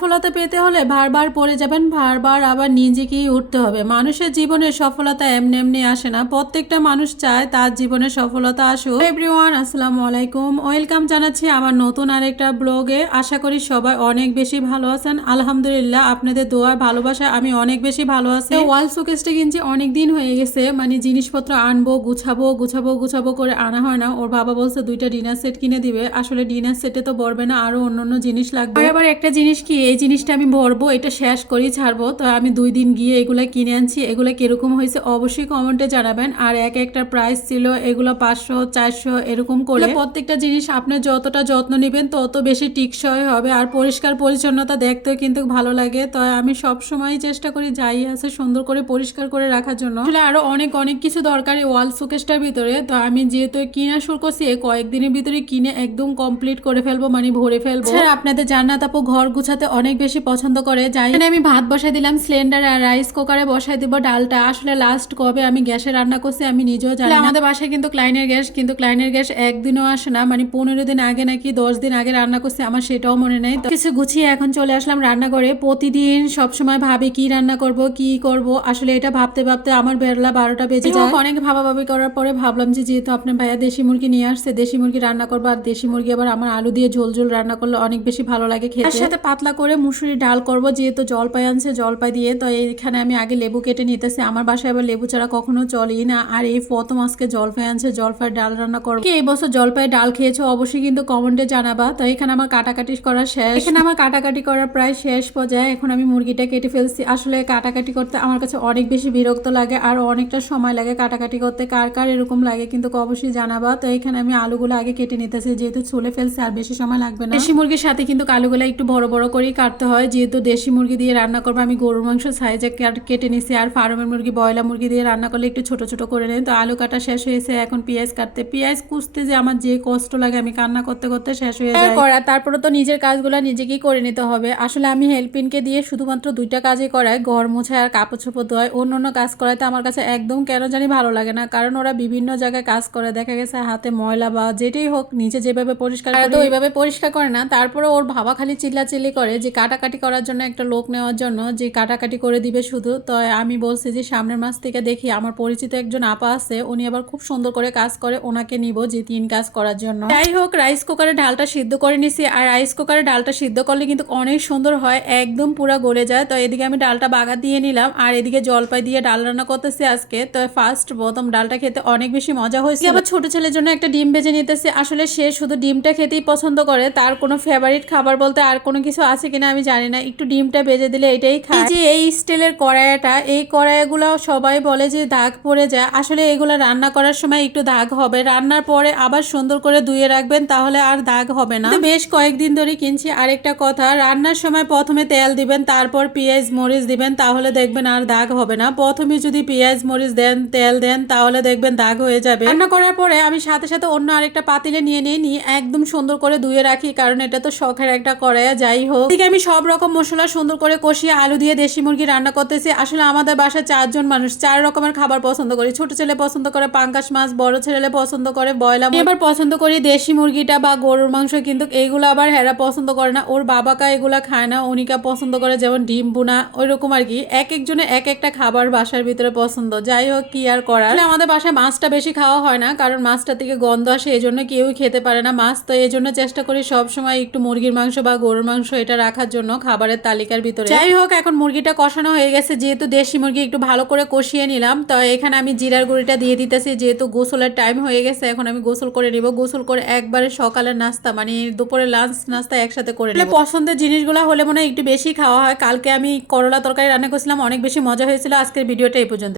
সফলতা পেতে হলে বারবার পড়ে যাবেন, বারবার আবার নিজেকেই উঠতে হবে। মানুষের জীবনে সফলতা এমনি এমনি আসে না। প্রত্যেকটা মানুষ চায় তার জীবনে সফলতা আসুক। এভরিওয়ান আসসালামু আলাইকুম। ওয়েলকাম জানাচ্ছি আমার নতুন আরেকটা ব্লগে। আশা করি সবাই অনেক বেশি ভালো আছেন। আলহামদুলিল্লাহ, আপনাদের দোয়ার ভালোবাসা আমি অনেক বেশি ভালো আছি। ওয়াল শোকেসটা কিনছি অনেক দিন হয়ে গেছে। মানে জিনিসপত্র আনব, গুছাবো গুছাবো গুছাবো করে আনা হয় না। ওর বাবা বলছে দুইটা ডিনার সেট কিনে দিবে। আসলে ডিনার সেটে তো বলবে না, আরও অন্য অন্য জিনিস লাগবে। আবার একটা জিনিস কি এই জিনিসটা আমি ভরবো এটা শেষ করি ছাড়বো। তো আমি দুই দিন গিয়ে এগুলো কিনে আনছি এগুলো কীরকম হয়েছে অবশ্যই কমেন্টে জানাবেন। আর এক একটা প্রাইস ছিল এগুলো পাঁচশো চারশো এরকম করে। প্রত্যেকটা জিনিস আপনি যতটা যত্ন নেবেন তত বেশি টিকসই হবে। আর পরিষ্কার পরিচ্ছন্নতা দেখতেও কিন্তু ভালো লাগে। তো আমি সব সময় চেষ্টা করি যাই আছে সুন্দর করে পরিষ্কার করে রাখার জন্য। আসলে আরও অনেক অনেক কিছু দরকারি ওয়াল শোকেসটার ভিতরে। তো আমি যেহেতু কিনা শুরু করছি কয়েকদিনের ভিতরে কিনে একদম কমপ্লিট করে ফেলব মানে ভরে ফেলব। আপনাদের জান্নাত আপু ঘর গুছাতে অনেক বেশি পছন্দ করে। যাই আমি ভাত বসাই দিলাম সিলিন্ডার আর রাইস কুকারে বসাই দিব ডালটা। আসলে লাস্ট কবে আমি গ্যাসে রান্না করছি আমি নিজেও জানি আমাদের বাসায় কিন্তু ক্লাইনের গ্যাস কিন্তু ক্লাইনের গ্যাস একদিনও আসে না। মানে পনেরো দিন আগে নাকি দশ দিন আগে রান্না করছি আমার সেটাও মনে নেই। তো কিছু গুছিয়ে এখন চলে আসলাম রান্না করে প্রতিদিন সবসময় ভাবি কি রান্না করব কি করব। আসলে এটা ভাবতে ভাবতে আমার বেরলা বারোটা বেজে যায়। অনেক ভাবাভাবি করার পরে ভাবলাম যে যেহেতু আপনার ভাইয়া দেশি মুরগি নিয়ে আসছে দেশি মুরগি রান্না করব। আর দেশি মুরগি আবার আমার আলু দিয়ে ঝোল ঝোল রান্না করলে অনেক বেশি ভালো লাগে খেতে। সাথে পাতলা করে মুসুরি ডাল করব, যেহেতু জলপাই আনছে, জলপাই দিয়ে তো এইখানে আমি আগে লেবু কেটে নিতেছি। আমার বাসায় আবার লেবু ছাড়া কখনো চলেই না। আর এই প্রথম আজকে জলপাই আনছে জলপাই ডাল রান্না করব। এই বছর জলপাই ডাল খেয়েছো অবশ্যই কিন্তু কমেন্টে জানাবা। তো এখানে আমার কাটাকাটি করা শেষ। এখানে আমার কাটাকাটি করা প্রায় শেষ পর্যায়ে। এখন আমি মুরগিটা কেটে ফেলছি। আসলে কাটাকাটি করতে আমার কাছে অনেক বেশি বিরক্ত লাগে আর অনেকটা সময় লাগে কাটাকাটি করতে। কার কার এরকম লাগে কিন্তু অবশ্যই জানাবা। তো এখানে আমি আলুগুলো আগে কেটে নিতেছি। যেহেতু ছুলে ফেলছে আর বেশি সময় লাগবে না। দেশি মুরগির সাথে কিন্তু আলুগুলো একটু বড় বড় করেই কাটতে হয়। যেহেতু দেশি মুরগি দিয়ে রান্না করব আমি গরুর মাংস সাইজে কেটে নিছি। আর ফার্মের মুরগি ব্রয়লার মুরগি দিয়ে রান্না করলে একটু ছোট ছোট করে নেই তো আলু কাটা শেষ হয়েছে এখন পেঁয়াজ কাটতে। পেঁয়াজ কুচতে যে আমার যে কষ্ট লাগে আমি কান্না করতে করতে শেষ হয়ে যায়। করা। তারপরে তো নিজের কাজগুলো নিজেকেই করে নিতে হবে। আসলে আমি হেল্পিনকে দিয়ে শুধুমাত্র দুইটা কাজই করাই। ঘর মোছায় আর কাপড় চোপড় ধোয় অন্য অন্য কাজ করাইতে আমার কাছে একদম কেন জানি ভালো লাগে না। কারণ ওরা বিভিন্ন জায়গায় কাজ করে। দেখা গেছে হাতে ময়লা বা যেটাই হোক নিজে যেভাবে পরিষ্কার করে তো ওইভাবে পরিষ্কার করে না। তারপরে ওর ভাবা খালি চিল্লাচিল্লি করে যে কাটাকাটি করার জন্য একটা লোক নেওয়ার জন্য যে কাটাকাটি করে দিবে শুধু, তো আমি বলছি যে সামনের মাস থেকে দেখি আমার পরিচিত একজন আপা আছে, উনি আবার খুব সুন্দর করে কাজ করে, ওনাকে নিব যে তিন কাজ করার জন্য। যাই হোক রাইস কুকারে ডালটা সিদ্ধ করে নিছি, আর রাইস কুকারে ডালটা সিদ্ধ করলে কিন্তু অনেক সুন্দর হয়, একদম পুরো গলে যায়। তো এদিকে আমি ডালটা বাগা দিয়ে নিলাম, আর এদিকে জলপাই দিয়ে ডাল রান্না করতেছি আজকে। তো ফার্স্ট প্রথম ডালটা খেতে অনেক বেশি মজা হয়েছে আবার ছোট ছেলের জন্য একটা ডিম ভেজে নিতেছি, আসলে সে শুধু ডিমটা খেতেই পছন্দ করে, তার কোনো ফেভারিট খাবার বলতে আর কোনো কিছু আছে কিনা আমি জানি না, একটু ডিমটা বেজে দিলে এটাই খায় এই যে এই স্টিলের কড়াইটা এই কড়াইগুলো সবাই বলে যে দাগ পড়ে যায়। আসলে এগুলো রান্না করার সময় একটু দাগ হবে। রান্নার পরে আবার সুন্দর করে ধুয়ে রাখবেন, তাহলে আর দাগ হবে না। বেশ কয়েকদিন ধরে কিনছি আরেকটা কথা, রান্নার সময় প্রথমে তেল দিবেন, তারপর পেঁয়াজ, মরিচ দিবেন, তাহলে দেখবেন আর দাগ হবে না। প্রথমে যদি পেঁয়াজ, মরিচ দেন, তেল দেন, তাহলে দেখবেন দাগ হয়ে যাবে। রান্না করার পরে আমি সাথে সাথে অন্য আরেকটা পাতিলে নিয়ে নিয়ে নিই একদম সুন্দর করে ধুয়ে রাখি, কারণ এটা তো শখের একটা কড়াই যাই হোক। এদিকে আমি সব রকম মশলা সুন্দর করে কষিয়ে আলু দিয়ে দেশি মুরগি রান্না করতেছি। আসলে আমাদের বাসায় চারজন মানুষ, চার রকমের খাবার পছন্দ করি। ছোট ছেলে পছন্দ করে পাঙ্কাশ মাছ, বড় ছেলে পছন্দ করে বয়লা আবার পছন্দ করি দেশি মুরগিটা বা গরুর মাংস, কিন্তু এইগুলো আবার হেরা পছন্দ করে না। ওর বাবাকা এগুলো খায় না, উনিকা পছন্দ করে যেমন ডিম বুনা ওই রকম আর কি। এক একজনে এক একটা খাবার বাসার ভিতরে পছন্দ। যাই হোক, কি আর করার। আমাদের বাসায় মাছটা বেশি খাওয়া হয় না, কারণ মাছটা থেকে গন্ধ আসে এই জন্য কেউই খেতে পারে না। মাছ তো এই জন্য চেষ্টা করি সব সময় একটু মুরগির মাংস বা গরুর মাংস এটা রাখার জন্য খাবারের তালিকার ভিতরে। যাই হোক এখন মুরগিটা কষানো হয়ে গেছে। যেহেতু দেশি মুরগি একটু ভালো করে কষিয়ে নিলাম। তো এখানে আমি জিরার গুঁড়িটা দিয়ে দিতেছি। যেহেতু গোসলের টাইম হয়ে গেছে এখন আমি গোসল করে নিব। গোসল করে একবারে সকালের নাস্তা মানে দুপুরে লাঞ্চ নাস্তা একসাথে করে নেব। পছন্দের জিনিসগুলো হলে মনে হয় একটু বেশি খাওয়া হয়। কালকে আমি করলা তরকারি রান্না করছিলাম অনেক বেশি মজা হয়েছিল। আজকের ভিডিওটা এই পর্যন্ত।